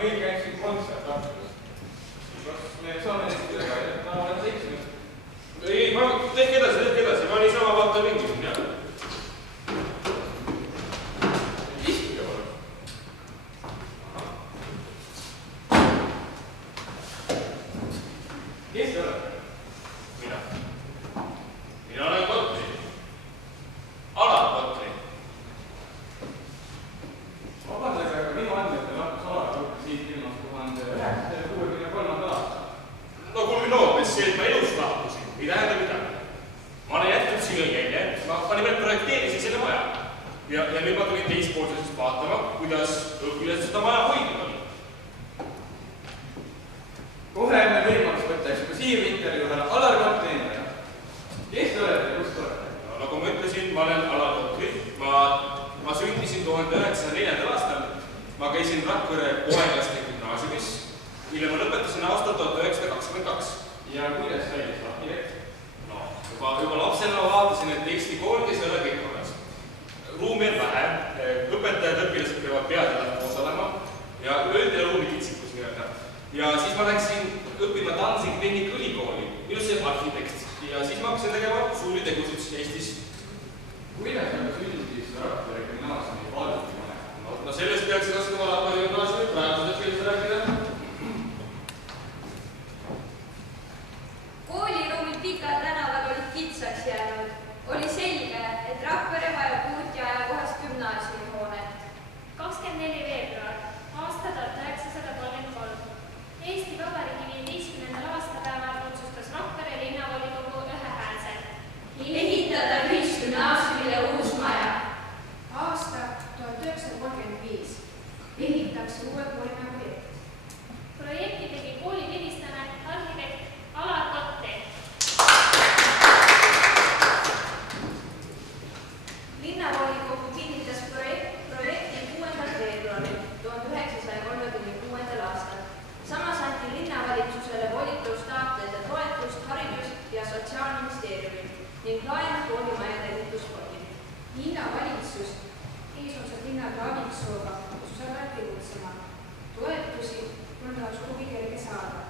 meil käib siin kontsert Tartus. Kas me saame neid kuidagi aidata? Ma olen eksinud. Ei, tehke edasi. Ma niisama vaatan ringi siin, jah. Istuge palun. Kes te olete? Mina olen Kotri. Alar Kotri. Vabandage, aga minu andmetel lahkus Alar Kotri siit ilmas 1963. aastal. No kuulge noopes, see, et ma elust lahkusin, ei tähenda midagi. Ma olen jätnud siin õigele, ma nimelt projekteerisin selle maja. Ja nüüd ma tulin teispoolsest vaatama, kuidas õpilased seda maja hoidnud on. Kohe enne võimalus võtta eksklusiiv intervjuuhele Alar Kotri enda. Kes te olete ja kust olete? No, nagu ma ütlesin, ma olen Alar Kotri. Ma sündisin 1904. aastal. Ma käisin Rakvere poeglaste gümnaasiumis, mille ma lõpetasin aastal 1922. Ja kuidas sai arhitekt? No, juba lapsena ma vaatasin, et Eesti koolides ei ole kõik korras. Ruumi on vähe, õpetajad, õpilased peavad peadele koos olema ja üldine ruumi kitsikus nii-öelda. Ja siis ma läksin õppima Danzig Tehnika ülikooli, minust see arhitekt. Ja siis ma hakkasin tegema suuri tegusid Eestis. Kuidas aga sündis Rakvere gümnaasiumi valiti maja? No sellest peaksid oskama Rakvere gümnaasiumi praegused keelest rääkida. Kooliruumid Pika tänaval olid kitsaks jäänud. Oli selge, et Rakvere vajab uut ja ajakohast gümnaasiumihoonet. 24. veebruar, aasta 1933. Eesti Vabariigi 15. aastapäeval otsustas Rakvere linnavolikogu ühehäälselt Ehitada ühisgümnaasiumile uus maja. Aasta 1935. Ehitakse uue koolimaja projekt. Projekti tegi kooli vilistane arhitekt Alar Kotri. Linnavolikogu kinnitas projekti 6. veebruaril 1936. aastal. Samas anti linnavalitsusele volitus taotleda toetust Haridus- ja Sotsiaalministeeriumilt ning laenu koolimajade ehitusfondil. Linnavalitsus eesotsas linnaga abiksooga otsusega tegutsema. Toetusi on sugugi kerge saada.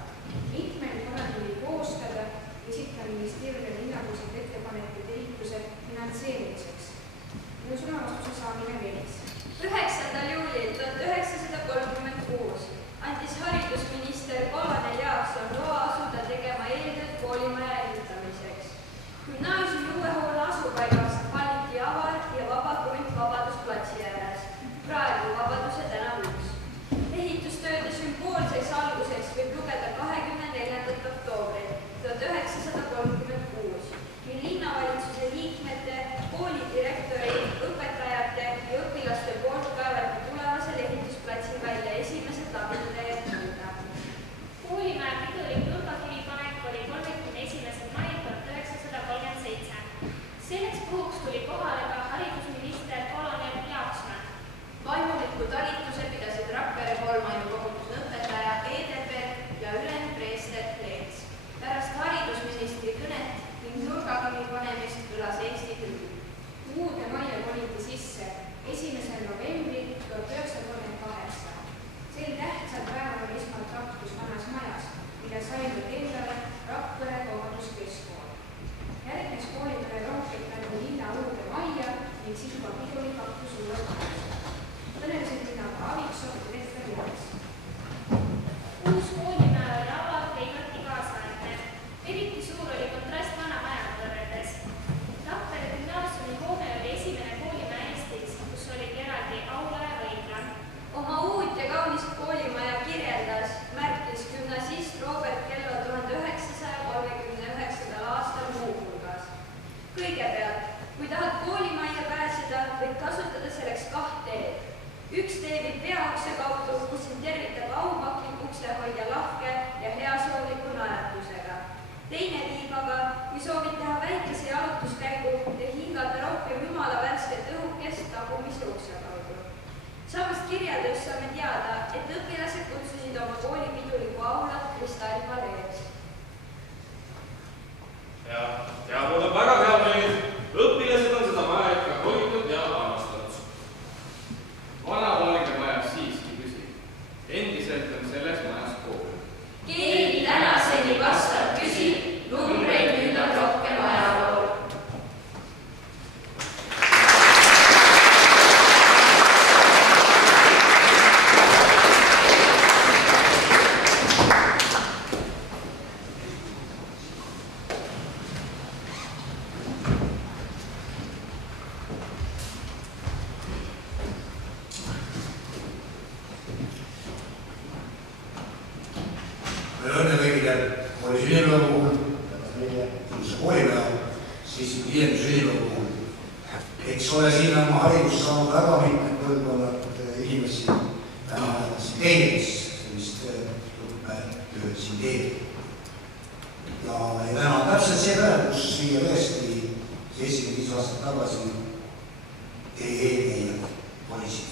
Mitmel korral tuli koostada esitada ministeeriumi linnapoolsed ettepanekud ehituse finantseerimiseks. Sõnavastuse saamine venis. 9. juulil 1936 andis haridusminister Kolonel Jaakson loa asuda tegema eeltööd koolimaja ehitamiseks. Gümnaasiumi uue hoone asupaigaks valiti avar ja vaba krunt Vabadusplatsi ääres, praegu Vabaduse tänav 1. Ehitustööde sümboolseks alguseks võib lugeda 24. oktoobrit 1936, mil linnavalitsuse liikmete, koolidirektori, õpetajate ja õpilaste poolt kaevati tulevasel ehitusplatsil välja esimesed labitäied puuda. Koolimaja pidulik nurgakivi panek oli 31. mail 1937. Selleks puhuks tuli kohale ka haridusminister Kolonel Jaakson. Vaimuliku talituse pidasid Rakvere Kolmaiu koguduse õpetaja Edelberg ja ülem preester Leets. Pärast haridusministri kõnet ning nurgakivi panemist kõlas Eesti hümn. Uude majja koliti sisse 1. novembril 1938. Sel tähtsal päeval oli esmalt rakkus vanas majas, mille sai nüüd endale Rakvere Kaubanduskeskkool. Järgnes koolidele rohketanud linna uude majja ning siis juba pidulik hakkus uue majas. Kõnelesid linnaga Aviksoo ja Tehver Jaaks. Uus koolimaja oli avalt ja igati kaasaegne. Eriti suur oli kontrast vana majaga võrreldes. Rakvere gümnaasiumi hoone oli esimene koolimaja Eestis, kus olid eraldi aula ja võidla. Oma uut ja kaunist koolimaja kirjeldas, märkis gümnasist Robert Kello 1939. aastal muu hulgas. Kõigepealt, kui tahad koolimajja pääseda, võid kasutada selleks 2 teed. Üks tee viib peaukse kaudu, kus sind tervitab aupaklik uksehoidja lahke ja heasoovliku naeratusega. Teine viib aga, kui soovid teha väikese jalutuskäigu ja hingata rohkem jumala värsket õhukest tagumise ukse kaudu. Samast kirjeldust saame teada, et õpilased kutsusid oma kooli piduliku aulat Kristallpalees. Ja mul on väga hea meel, õpilased on seda maja ikka hoidnud ja armastanud. Vana valge majas siiski püsib. Endiselt palju õnne kõigile kooli sünnipäeva puhul, meile ilusa koolipäeva, 75. sünnipäeva puhul. Eks ole siin oma haridust saanud väga mitmed põlvkonnad inimesi täna siin teenides sellist õppetööd siin teeb. Ja täna on täpselt see päev, kus siia tõesti 75 aastat tagasi teie eelkäijad valisid,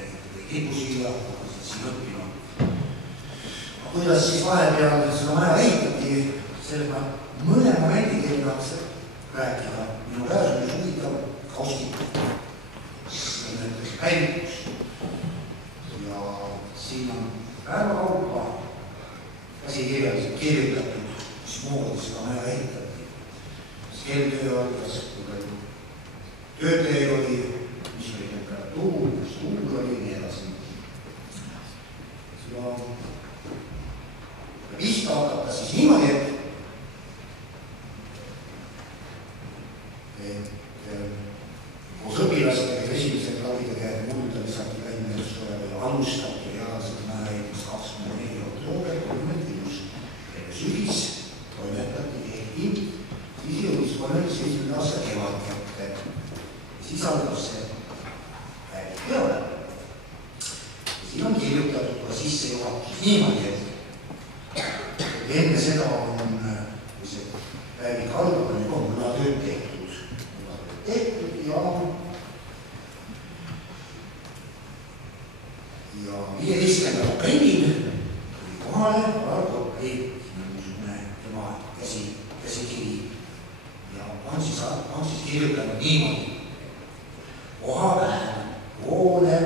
ei kipu siia, hakkasid siin õppima. Kuidas siis vahepeal seda maja ehitati, sellega mõne momendi teile tahaks rääkida. Minu käes on üks huvitav kaustik, see on näiteks käivitus. Ja siin on päevakaupa käsikirjaliselt kirjutatud, mismoodi seda maja ehitati. Kell töö algas, kui palju töötajaid oli, mis oli temperatuur, kus tuul oli, nii edasi. Pihta hakata siis niimoodi, et koos õpilastega esimesel klavidega mulda lisati välja just ja alustati reaalselt maja ehitust 24. oktoober 31. Sügis toimetati ehti, siis jõudis 37. aasta kevad kätte. Siis algas see peale. Siin on kirjutatud ka sissejuhatus niimoodi, et enne seda on, kui see päevik algab, on juba mullatööd tehtud. Mullatööd tehtud ja 15. aprillil tuli kohale Alar Kopli, siin on niisugune tema käsikiri ja on siis kirjutanud niimoodi. Kohapäev, hoone,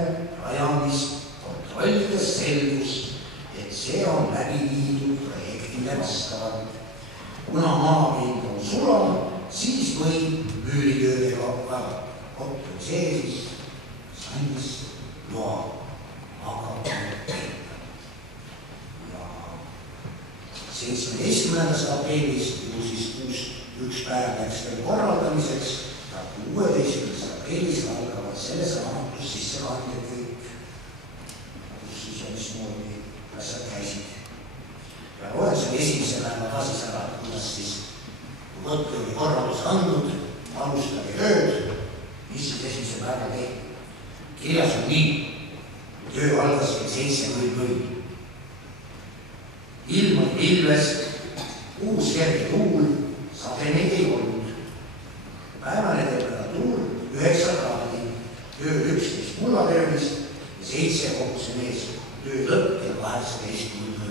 rajamist, kontrollides selgust, et see on läbi viidud projektile vastavalt. Kuna maapind on sulal, siis võib müüritöödega väga kotti see siis andis loa hakata ehitama. Ja 17. aprillist ju siis üks päev läks veel korraldamiseks, 16. aprillis algavad selles raamatus sissekandjad kõik, kus siis on mismoodi asjad käisid. Ja loen selle esimese päeva ka siis ära, kuidas siis võtke oli korraldus andnud, alustage tööd, mis siis esimese päeva tehti. Kirjas on nii, töö algas kell 7.00. Ilm on pilves, uus kerge tuul, sademeid ei olnud. Päevane temperatuur 9 kraadi, töö 11 mullatervist ja 7 kokse mees, töö lõpp kell 18.00.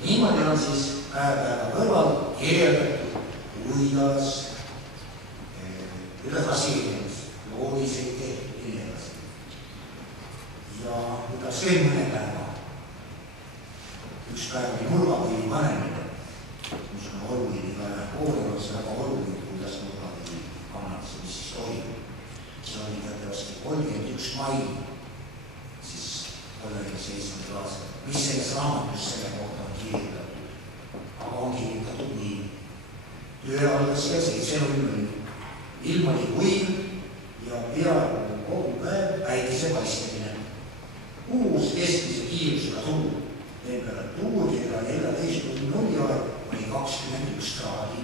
Niimoodi on siis päeva kõrval kirjeldatud, kuidas Vassiljevs loomiseid tehtud ja nii edasi. Ja kuidas veel mõne päeva, üks päev oli nurgakivi panemine, mis on oluline, ka koolil on see väga oluline, kuidas nurgakivi pannakse, mis siis toimub. See oli teatavasti 31. mai, siis 37. aastal. Mis selles raamatus selle kohta on kirjutatud? Aga on kirjutatud nii. Töö algas kell 7.00. Ilm oli kuiv ja peaaegu kogu päev päikese paistamine. Uus keskmise kiirusega tuul. Temperatuur kella 14.00 aeg oli 21 kraadi.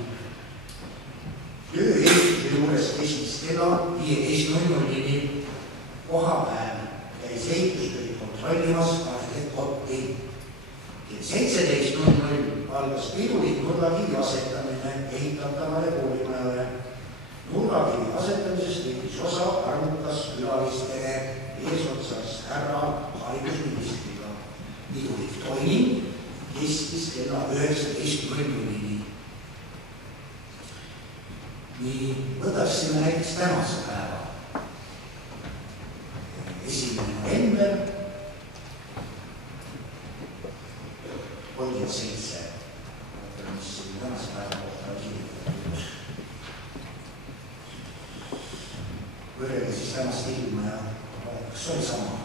Töö ehituse juures kestis kella 15.00-ni. Kohapäev käis ehitustööd kontrollimas arhitekt Kotti. Kell 17.00 algas pidulik nurgakivi asetamine ehitatavale koolimajale. Nurgakivi asetamisest tekkis osa arvukas külalistele eesotsas härra haridusministriga. Pidulik toiming kestis kella 19.00-ni. Nii võtaksime näiteks tänase päeva. 1. november 37. Mis tänase päeva kohta on kirjutatud. Võrrega siis tänast ilma ja kas oli sama?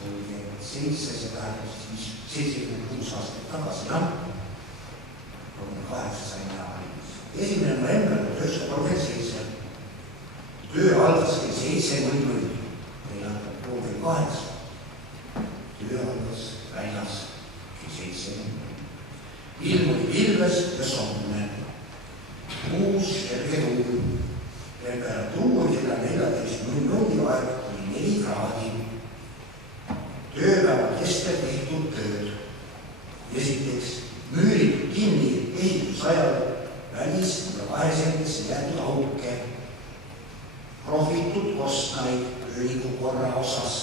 37, see tähendab siis 76 aastat tagasi, jah? 38 sai näha valmis. 1. november 1937. Töö algas kell 7.00. Meil on pool kell 8. Töö algas väljas 7. Ilm oli pilves ja somme. Uus kerge tuul. Temperatuur kella 14:00 aeg oli 4 kraadi. Tööpäeva kestel tehtud tööd. Esiteks, müüritud kinni ehitusajal välis- ja vaheseintesse jäetud auke, prohvitud kostnaid öönikukorra osas.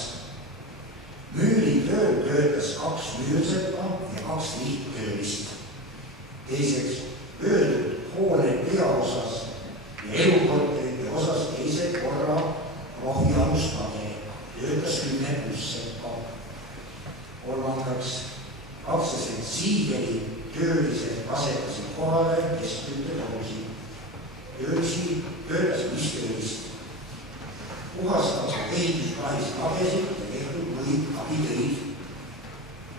Müüritööl töötas 2 müürsepa ja 2 lihttöölist. Teiseks, öeldud hoone peaosas ja elukorterite osas teise korra prohvialustage, töötas 10 plusssepa. Kolmandaks, aktsiaselts Siigeli töölised asetasid kohale keskküttetoosi. Töölisi töötas 5 töölist. Puhastatud ehitusplaanis lagesid ja tehtud muid abitöid.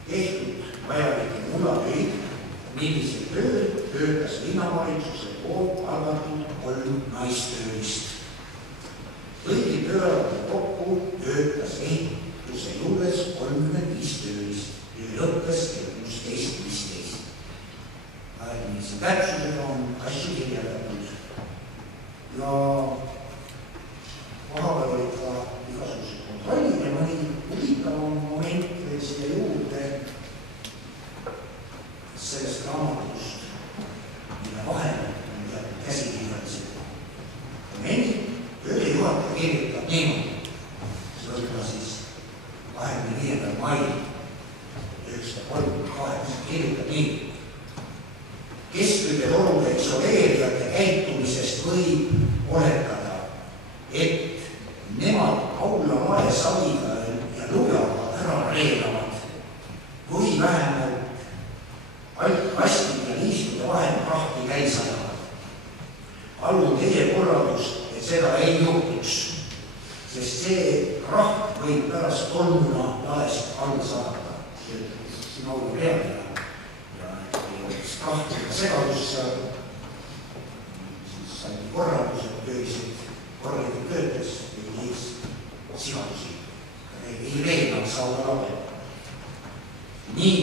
Tehtud vajalikke mullatöid, millisel tööl töötas linnavalitsuse poolt palgatud 3 naistöölist. Kõigi tööalade kokku töötas ehituse juures 35 töölist. Töö lõppes kell 16:15. Millise täpsusega on asju kirjeldatud. Ja vahepeal olid ka igasugused kontrollid ja mõni huvitavam moment veel siia juurde sellest raamatust, mille vahel on teatud käsikirjalised momendid. Tööjuhataja kirjutab niimoodi, see oli ka siis 25. mail 1938, kirjutab nii. Keskküttetorude isoleerijate käitumisest võib oletada, et nemad Aula laesaviga ja lujaga ära reelavad või vähemalt kastide ja liistude vahel prahti käis ajavad. Palun teie korraldust, et seda ei juhtuks, sest see praht võib pärast tolmuna laest alla saada. Siin Aula real ja prahtidega segadus seal, siis saime korraldused töölised, korralikult töötas, ei teeks sigadusi, ei reedanud saada labe. Nii,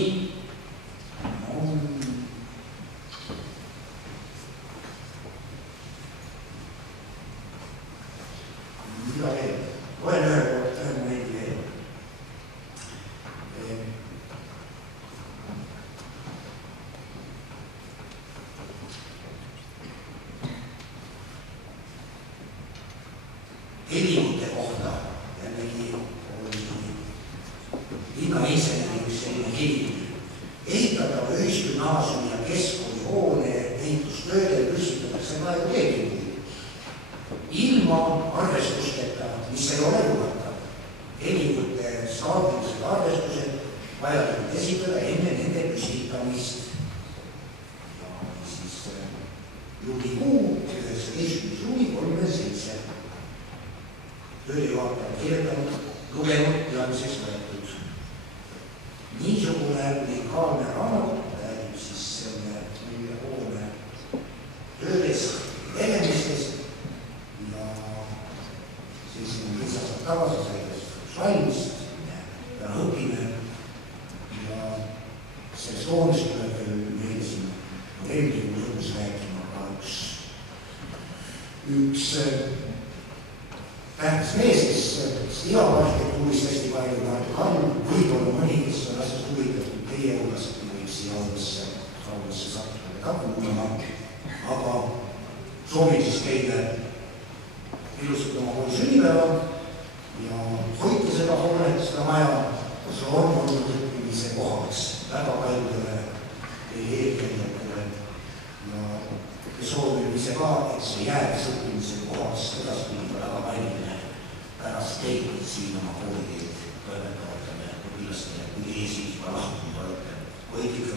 mida veel? Loen ühe momendi veel. Helingute kohta jällegi oli linnainseneri üks selline heling. Ehitatava ühisgümnaasiumi ja keskkooli hoone ehitustöödel püstitatakse praegu helinguid. Ilma arvestusteta, mis ei ole lubatav. Helingute staatilised arvestused vajalikud esitada enne nende püstitamist. Ja siis juulikuu, 19. juuli 37. Tööjuhataja kirjutanud, lugenud teadmiseks võetud. Niisugune unikaalne raamat räägib siis selle hoone töödest ja tegemistest ja siis 5 aastat tagasi sai valmist ja õpime ja sellest hoonest tuleb veel meile siin novembrikuu lõpus rääkima ka üks tähtis mees, kes idaarhitektuurist hästi palju Karl, võib-olla mõni, kes on asjast huvitatud teie hulgas, võib siia aulasse sattuda kuulama, aga soovin siis teile ilusat oma kooli sünnipäeva ja hoidke seda hoonet, seda maja, see on olnud õppimise kohaks väga paljudele teie eelkäijatele ja soovime ise ka, et see jääks õppimise kohaks edaspidi väga paljudele pärast teid siin oma kooliteed toimetavatele õpilastele, kui teie siis juba lahkunud olete. Hoidke ikka